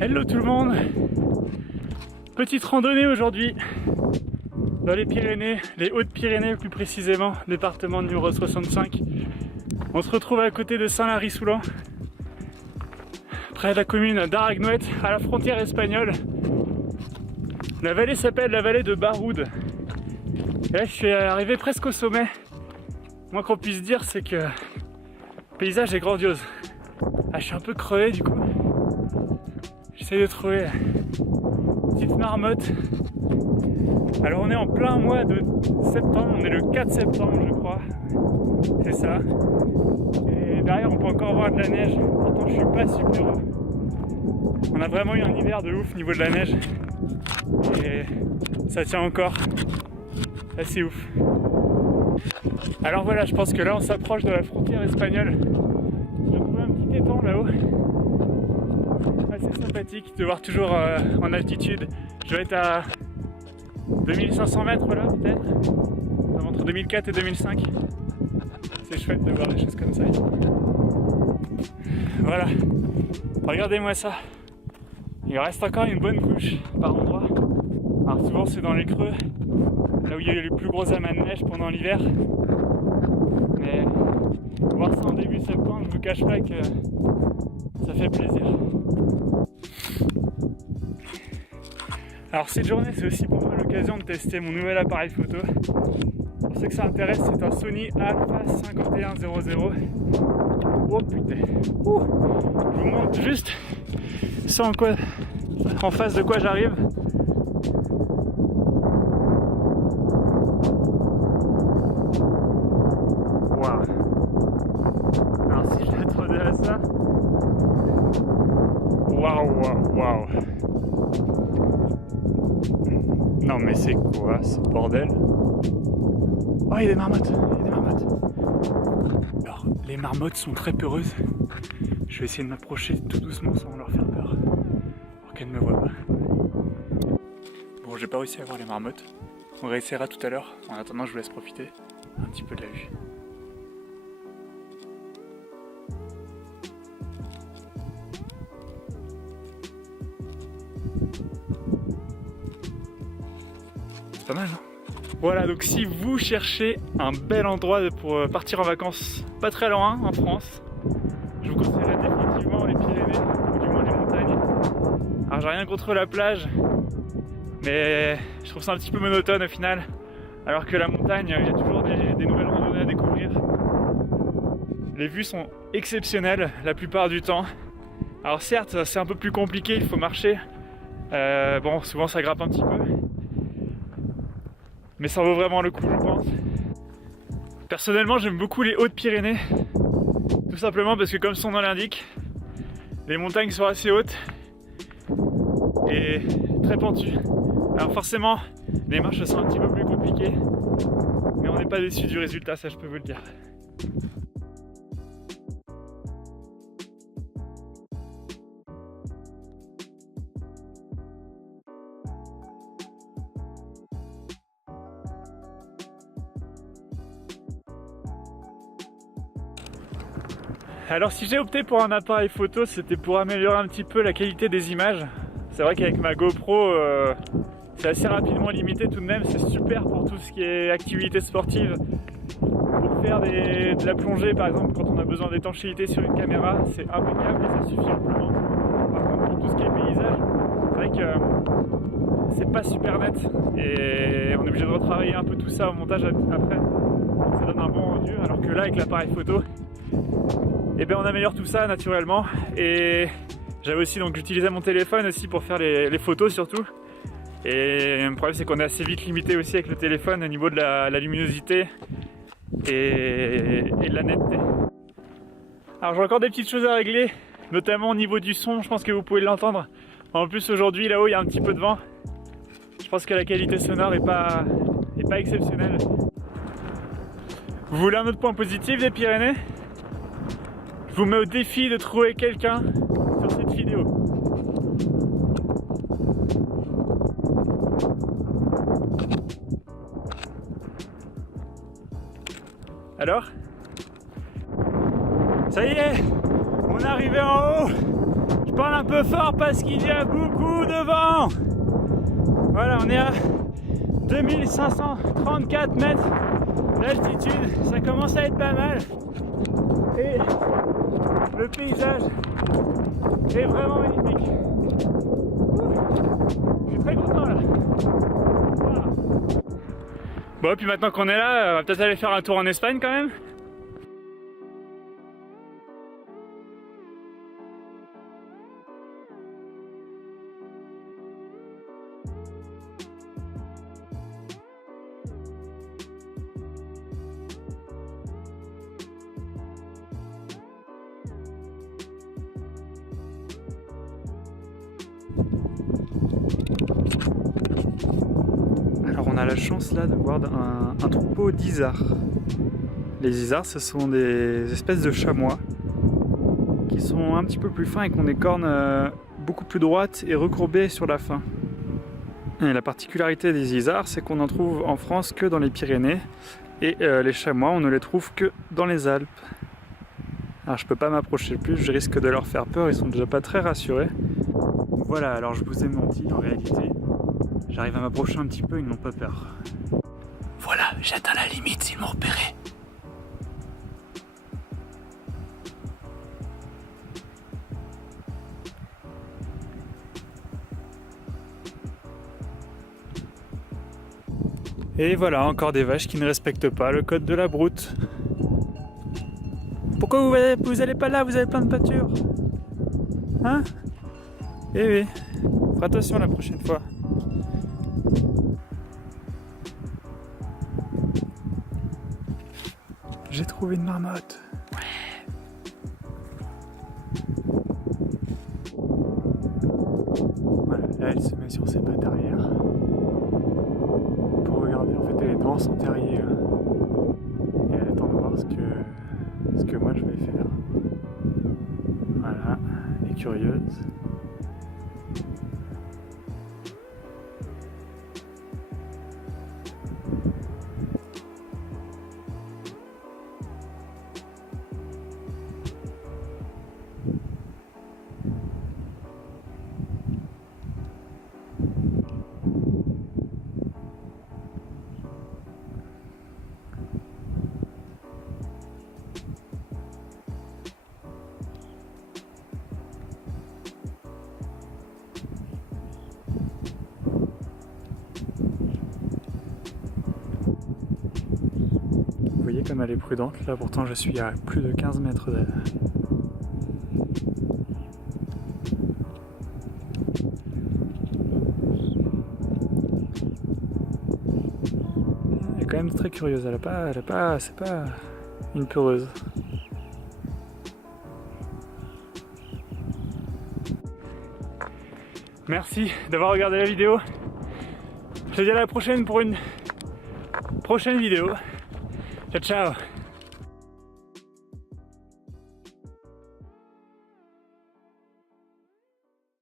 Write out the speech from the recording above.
Hello tout le monde. Petite randonnée aujourd'hui dans les Pyrénées, les Hautes-Pyrénées plus précisément, département numéro 65. On se retrouve à côté de Saint-Lary-Soulan, près de la commune d'Aragnouet, à la frontière espagnole. La vallée s'appelle la vallée de Baroud. Et là je suis arrivé presque au sommet. Moins qu'on puisse dire, c'est que le paysage est grandiose. Ah, je suis un peu crevé du coup. J'essaie de trouver une petite marmotte. Alors on est en plein mois de septembre, on est le 4 septembre je crois. C'est ça. Et derrière on peut encore voir de la neige. Pourtant je suis pas super haut. On a vraiment eu un hiver de ouf au niveau de la neige. Et ça tient encore. Assez ouf. Alors voilà, je pense que là on s'approche de la frontière espagnole. J'ai trouvé un petit étang là-haut. Assez sympathique de voir toujours en altitude. Je dois être à 2500 mètres là peut-être. Entre 2004 et 2005. C'est chouette de voir des choses comme ça. Voilà. Regardez-moi ça. Il reste encore une bonne couche par endroit. Alors souvent c'est dans les creux, là où il y a eu les plus gros amas de neige pendant l'hiver. Mais voir ça en début septembre, je vous cache pas que ça fait plaisir. Alors cette journée c'est aussi pour moi l'occasion de tester mon nouvel appareil photo. Pour ceux que ça intéresse, c'est un Sony Alpha 5100. Oh putain. Ouh. Je vous montre juste ça en face de quoi j'arrive. Waouh. Alors si je l'attendais à ça. Waouh. Non mais c'est quoi ce bordel? Oh, il y a des marmottes. Alors, les marmottes sont très peureuses. Je vais essayer de m'approcher tout doucement sans leur faire peur. Pour qu'elles ne me voient pas. Bon, j'ai pas réussi à voir les marmottes. On réessayera tout à l'heure. En attendant, je vous laisse profiter un petit peu de la vue. C'est pas mal, non? Voilà, donc si vous cherchez un bel endroit pour partir en vacances pas très loin en France, je vous conseillerais définitivement les Pyrénées, ou du moins les montagnes. Alors j'ai rien contre la plage, mais je trouve ça un petit peu monotone au final. Alors que la montagne, il y a toujours des nouvelles randonnées à découvrir. Les vues sont exceptionnelles la plupart du temps. Alors certes, c'est un peu plus compliqué, il faut marcher. Bon, souvent ça grappe un petit peu. Mais ça vaut vraiment le coup, je pense. Personnellement, j'aime beaucoup les Hautes-Pyrénées. Tout simplement parce que comme son nom l'indique, les montagnes sont assez hautes et très pentues. Alors forcément, les marches sont un petit peu plus compliquées, mais on n'est pas déçu du résultat, ça je peux vous le dire. Alors si j'ai opté pour un appareil photo, c'était pour améliorer un petit peu la qualité des images. C'est vrai qu'avec ma GoPro, c'est assez rapidement limité tout de même. C'est super pour tout ce qui est activité sportive. Pour faire de la plongée par exemple, quand on a besoin d'étanchéité sur une caméra, c'est impeccable et ça suffit amplement. Par contre pour tout ce qui est paysage, c'est vrai que c'est pas super net et on est obligé de retravailler un peu tout ça au montage après. Donc ça donne un bon rendu, alors que là avec l'appareil photo, et bien on améliore tout ça naturellement. Et j'avais aussi, donc j'utilisais mon téléphone aussi pour faire les photos surtout. Et le problème c'est qu'on est assez vite limité aussi avec le téléphone au niveau de la luminosité et de la netteté. Alors j'ai encore des petites choses à régler, notamment au niveau du son, je pense que vous pouvez l'entendre. En plus aujourd'hui là-haut il y a un petit peu de vent. Je pense que la qualité sonore est pas exceptionnelle. Vous voulez un autre point positif des Pyrénées? Je vous mets au défi de trouver quelqu'un sur cette vidéo. Alors? Ça y est, on est arrivé en haut. Je parle un un peu fort parce qu'il y a beaucoup de vent. Voilà, on est à 2534 mètres d'altitude, ça commence à être pas mal. Et le paysage est vraiment magnifique. Je suis très content là. Voilà. Bon, et puis maintenant qu'on est là, on va peut-être aller faire un tour en Espagne quand même. Alors on a la chance là de voir un troupeau d'isards. Les isards, ce sont des espèces de chamois qui sont un petit peu plus fins et qui ont des cornes beaucoup plus droites et recourbées sur la fin. Et la particularité des isards, c'est qu'on n'en trouve en France que dans les Pyrénées et les chamois, on ne les trouve que dans les Alpes. Alors je peux pas m'approcher plus, je risque de leur faire peur, ils sont déjà pas très rassurés. Voilà, alors je vous ai menti en réalité. J'arrive à m'approcher un petit peu, ils n'ont pas peur. Voilà, j'atteins la limite, ils m'ont repéré. Et voilà, encore des vaches qui ne respectent pas le code de la broute. Pourquoi vous allez pas là, vous avez plein de pâture? Hein? Eh oui, fais attention la prochaine fois. J'ai trouvé une marmotte. Voilà, là elle se met sur ses pattes arrière. Pour regarder, en fait elle est devant son terrier. Et elle attend de voir ce que moi je vais faire. Voilà, elle est curieuse. Vous voyez comme elle est prudente, là pourtant je suis à plus de 15 mètres d'elle. Elle est quand même très curieuse, c'est pas une peureuse. Merci d'avoir regardé la vidéo. Je te dis à la prochaine pour une prochaine vidéo. Ciao ciao.